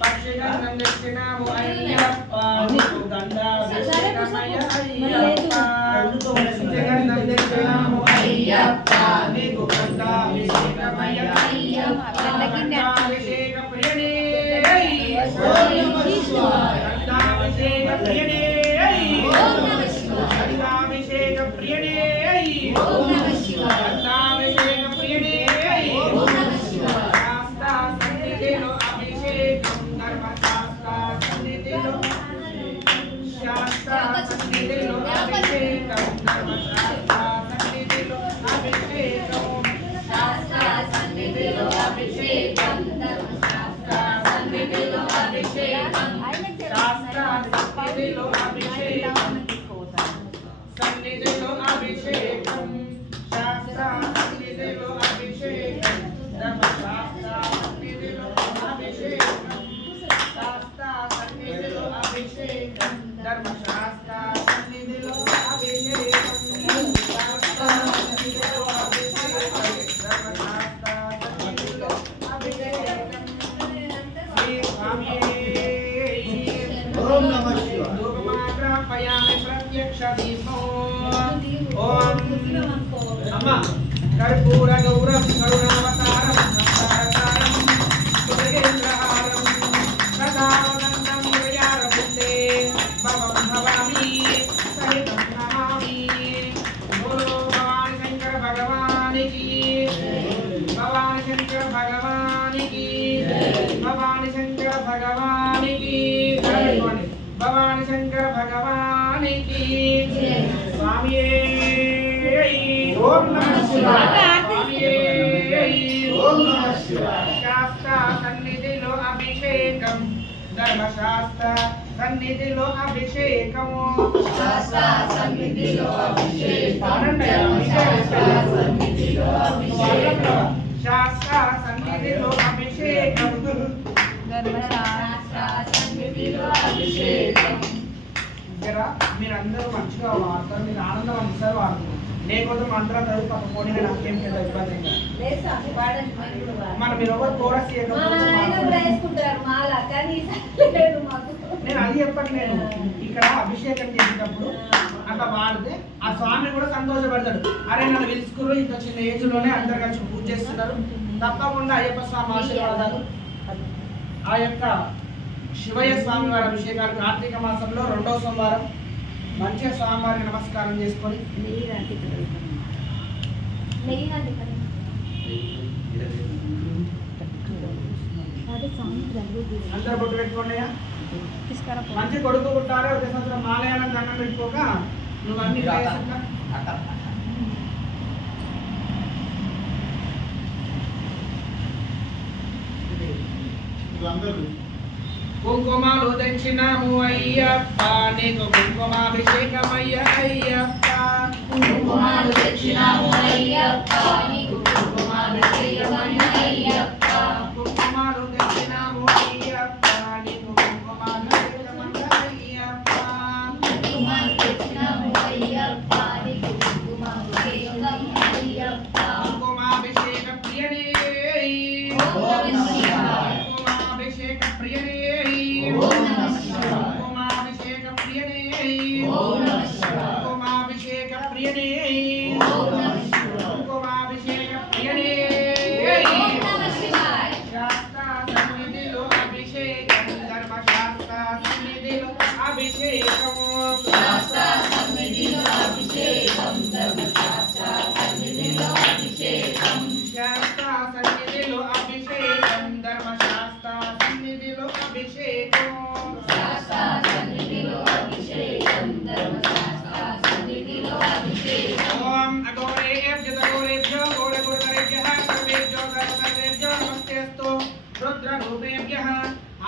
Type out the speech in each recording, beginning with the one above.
పక్షిగంధం తెచ్చినాము అయ్యప్ప నీకు గంధాభిషేకమయ్య అయ్యప్ప పక్షిగంధం తెచ్చినాము అయ్యప్ప నీకు గంధాభిషేకమయ్య అయ్యప్ప గంధాభిషేక ప్రియనే గంధాభిషేక ప్రియనే గంధాభిషేక ప్రియనే గంధాభిషేక ప్రియనే శాస్త్ర సన్నిధిలో అభిషేకం ధర్మశాస్త్ర సన్నిధిలో శాస్త్ర సన్నిధిలో అభిషేకం ధర్మశాస్త్ర సన్నిధిలో అభిషేకం శాస్త్ర సన్నిధిలో అభిషేకం ధర్మశాస్త్ర సన్నిధిలో అభిషేకం శాస్త్ర సన్నిధిలో అభిషేకం సన్నిధిలో అభిషేకం శాస్త్ర సన్నిధిలో అభిషేకం ధర్మశాస్త్ర సన్నిధిలో అభిషేకం శాస్త్ర సన్నిధిలో అభిషేకం ధర్మశాస్త్ర సన్నిధిలో అభిషేకం శాస్త్ర సన్నిధిలో అభిషేకం ధర్మశాస్త్ర సన్నిధిలో అభిషేకం శ్రీ స్వామి ఓం నమః శివాయ ధూపమాగ్రహపయామి ప్రత్యక్ష దీపో ఓం అమ్మ కర్పూర గౌరం కరుణావతారం సంసారసారం సురేంద్రహారం సదానందం హృదయారభుతే భవం భవామి సహితం నమామి బోలో భవాని శంకర భగవానికి భవాని శంకర భగవానికి భవాని శంకర భగవానికి భవాని శంకర భగవానికి స్వామియే ఓం నమః శివాయ స్వామియే ఓం నమః శివాయ శాస్త్ర సన్నిధిలో అభిషేకం ధర్మశాస్త్ర సన్నిధిలో అభిషేకం శాస్త్ర సన్నిధిలో అభిషేకం శాస్త్ర సన్నిధిలో అభిషేకం ధర్మశాస్త్ర సన్నిధిలో అభిషేకం మీరందరూ మంచిగా వాడతారు, మీరు ఆనందం అందిస్తారు వాడుతున్నారు. లేకపోతే మంత్రాలు చదువు పక్కకొని నాకేం పెద్ద ఇబ్బంది మనం మీరు ఎవరు కోరస్ నేను అది చెప్పట్లేదు. ఇక్కడ అభిషేకం చేసేటప్పుడు అట్లా వాడితే ఆ స్వామి కూడా సంతోషపడతాడు. అరే నన్ను పిలుచుకున్నారు, ఇంత చిన్న ఏజ్ లోనే అందరు కలిసి పూజ చేస్తున్నారు, తప్పకుండా అయ్యప్ప స్వామి ఆశీర్వాదాలు. ఆ యొక్క శివయ్య స్వామి వారి అభిషేకాలు కార్తీక మాసంలో 2వ సోమవారం మంచిగా స్వామివారికి నమస్కారం చేసుకొని అందరూ బొట్టు పెట్టుకోండి. మంచి కొడుకు పుట్టాలి, ఒక సంవత్సరం మాలయాళం దండం పెట్టుకోక నువ్వు అన్ని కుంకుమాలు తెచ్చినాము అయ్యప్ప నీకు కుంకుమాభిషేకమయ్య అయ్యప్ప కుంకుమాలు తెచ్చినాము అయ్యప్ప నీకు కుంకుమాభిషేకమయ్య అయ్యప్ప కుంకుమాలు తెచ్చినాము అయ్యప్ప నీకు కుంకుమాభిషేకమయ్య అయ్యప్ప కుంకుమాలు తెచ్చినాము అయ్యప్ప నీకు కుంకుమాభిషేకమయ్య అయ్యప్ప కుంకుమాభిషేక ప్రియనే కుంకుమాభిషేక ప్రియనే కుంకుమాభిషేక ప్రియనే కుంకుమాభిషేక ప్రియనే కుంకుమాభిషేక ప్రియనే శాస్త్ర సన్నిధిలో అభిషేకం ధర్మశాస్త్ర సన్నిధిలో అభిషేకం శాస్త్ర సన్నిధిలో అభిషేకం ధర్మశాస్త్ర సన్నిధిలో అభిషేకం శాస్త్ర సన్నిధిలో అభిషేకం ధర్మశాస్త్ర సన్నిధిలో అభిషేకం శాస్త్ర సన్నిధిలో అభిషేకం ధర్మశాస్త్ర సన్నిధిలో అభిషేకం ఓం అఘోరేభ్యో ఘోరేభ్యో ఘోరగురుతరేభ్యః సర్వేభ్యో సర్వేభ్యో నమస్తేస్తు రుద్రరూపేభ్యః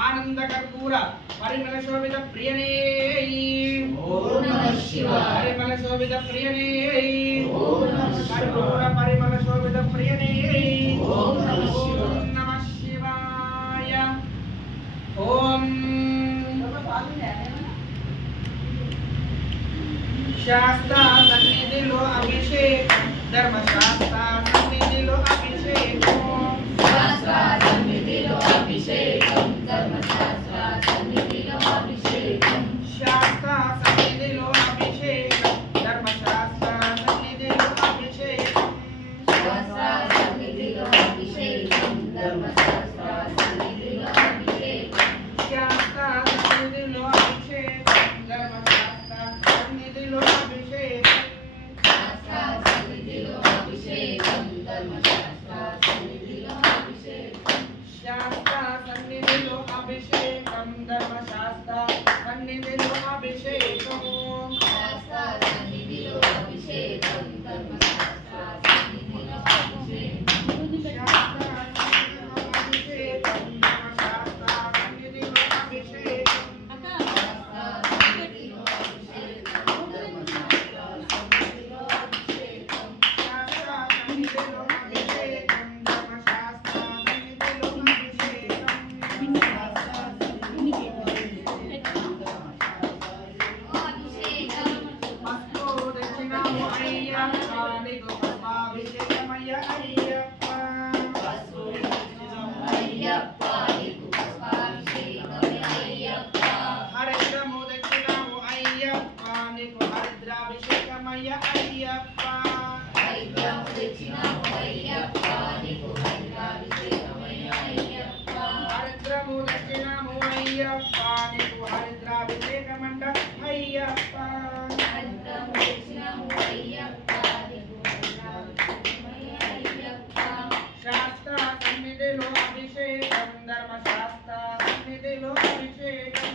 ఆనందకర్పూర పరిమళ శోభిత ప్రియనే ఓం నమః శివాయ పరిమళ శోభిత ప్రియనే ఓం నమః శివాయ కర్పూర పరిమళ శోభిత ప్రియనే ఓం నమః శివాయ ఓం శాస్త్ర సన్నిధిలో అభిషేకం ధర్మశాస్త్ర సన్నిధిలో అభిషేకం శాస్త్ర సన్నిధిలో అభిషేకం అయ్యప్ప నీకు హరిద్రాభిషేకమంట అయ్యప్ప శాస్త్ర సన్నిధిలో అభిషేకం ధర్మశాస్త్ర సన్నిధిలో అభిషేకం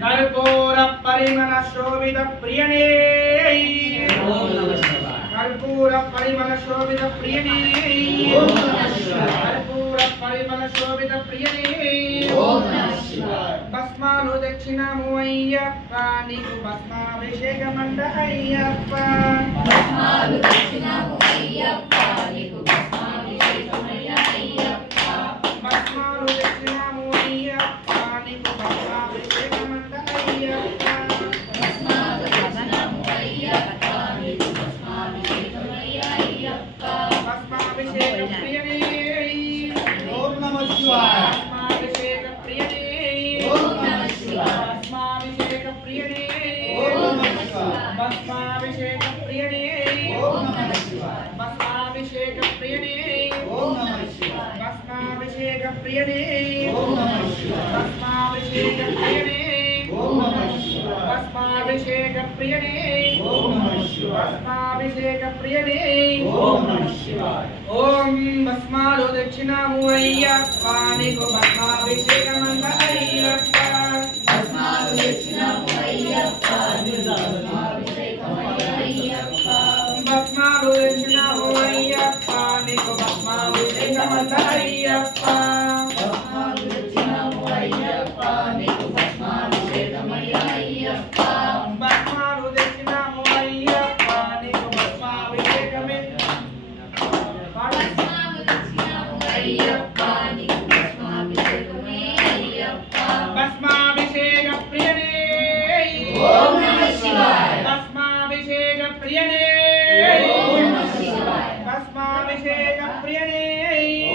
कर्पूर परिमल शोभित प्रियणे कर्पूर परिमल शोभित प्रियणे कर्पूर परिमल शोभित प्रियणे भस्मानु दक्षिणमु अय्यप्प नीकु भस्माभिषेकमंड अय्यप्प भस्मानु दक्षिणमु अय्यप्प नीकु भस्माभिषेकमंड अय्यप्प भस्मानु दक्षिणमु अय्यप्प नीकु भस्माभिषेकमंड अय्यप्प भस्मानु दक्षिणमु अय्यप्प नीकु भस्माभिषेकमंड अय्यप्प भस्माभिषेक प्रियणे ओम नमः शिवाय भस्माभिषेक प्रियणे ओम नमः शिवाय भस्माभिषेक प्रियणे ओम नमः शिवाय भस्माभिषेक प्रियणे ओम नमः शिवाय भस्माभिषेक प्रियणे ओम नमः शिवाय भस्माभिषेक प्रियणे ओम नमः शिवाय भस्माभिषेक प्रियणे ओम नमः शिवाय भस्माभिषेक प्रियणे ओम नमः शिवाय भस्माभिषेक प्रियणे ओम नमः शिवाय ओम भस्मालो दक्षिणामु अय्यप्प नीकु भस्माभिषेकमंड अय्यप्प भस्मालो दक्षिणामु अय्यप्प नीकु भस्माभिषेकमंड अय्यप्प भस्मालो दक्षिणामु अय्यप्प नीकु भस्माभिषेकमंड अय्यप्प भस्मालो दक्षिणामु अय्यप्प नीकु भस्माभिषेकमंड अय्यप्प भस्मालो दक्षिणामु अय्यप्प नीकु भस्माभिषेकमंड अय्यप्प नीकु भस्माभिषेकमंड अय्यप्प भस्माभिषेक प्रियणे ओम नमः शिवाय भस्माभिषेक प्रियणे ओम नमः शिवाय भस्माभिषेक प्रियणे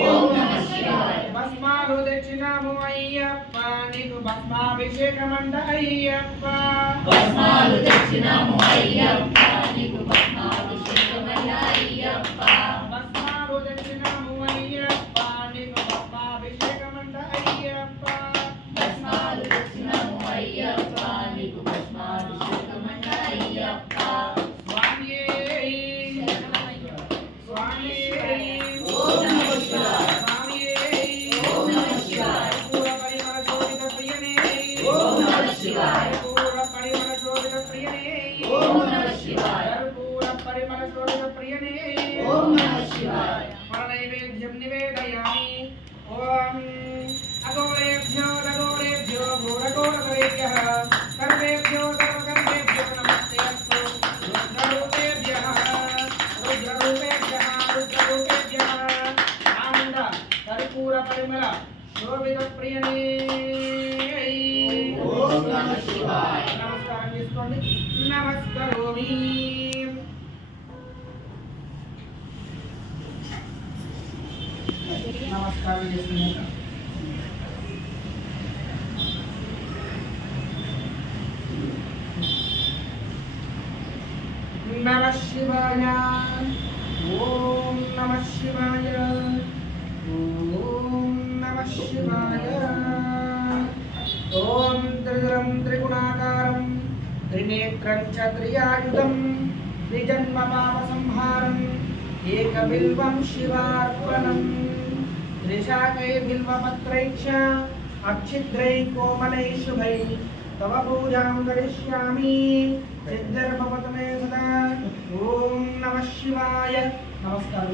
ओम नमः शिवाय भस्मालो दक्षिणामु अय्यप्प नीकु भस्माभिषेकमंड अय्यप्प भस्मालो दक्षिणामु अय्यप्प नीकु भस्माभिषेकमंड अय्यप्प भस्मालो दक्षिणामु अय्यप्प नीकु भस्माभिषेकमंड अय्यप्प भस्मालो दक्षिणामु अय्यप्प नीकु भस्माभिषेकमंड अय्यप्प स्वामी स्वामी ओम नमः शिवाय स्वामी ओम नमः शिवाय पूरा परिमल शोभित प्रियणे ओम नमः शिवाय पूरा परिमल शोभित प्रियणे ओम नमः शिवाय पूरा परिमल शोभित प्रियणे ओम नमः शिवाय परनैवेद्यं निवेदयामि ओम अघोरेभ्यो नघोरेभ्यो घोरघोरघोरेभ्यः सर्वेभ्यो सर्वकर्मेभ्यो नमस्तेऽस्तु रुद्ररूपेभ्यः रुद्ररूपेभ्यः रुद्ररूपेभ्यः आनंद कर्पूर परिमल शोभित प्रियणे ओम नमः शिवाय नमस्कार చేసుకోండి నమస్కారోమి నమస్కారం చేసుకుంటాం नमः शिवाय ओम नमः शिवाय ओम नमः शिवाय ओम त्रिदलं त्रिगुणाकारं त्रिनेत्रं च त्रियायुधं त्रिजन्म पापसंहारम् एकबिल्वं शिवार्पणम् त्रिशाकै बिल्वपत्रैश्च अक्षिद्रै कोमलै शुभैः तव पूजां करिष्यामि सिद्धिर्भवतु मे सदा ओम नमः शिवाय नमस्कार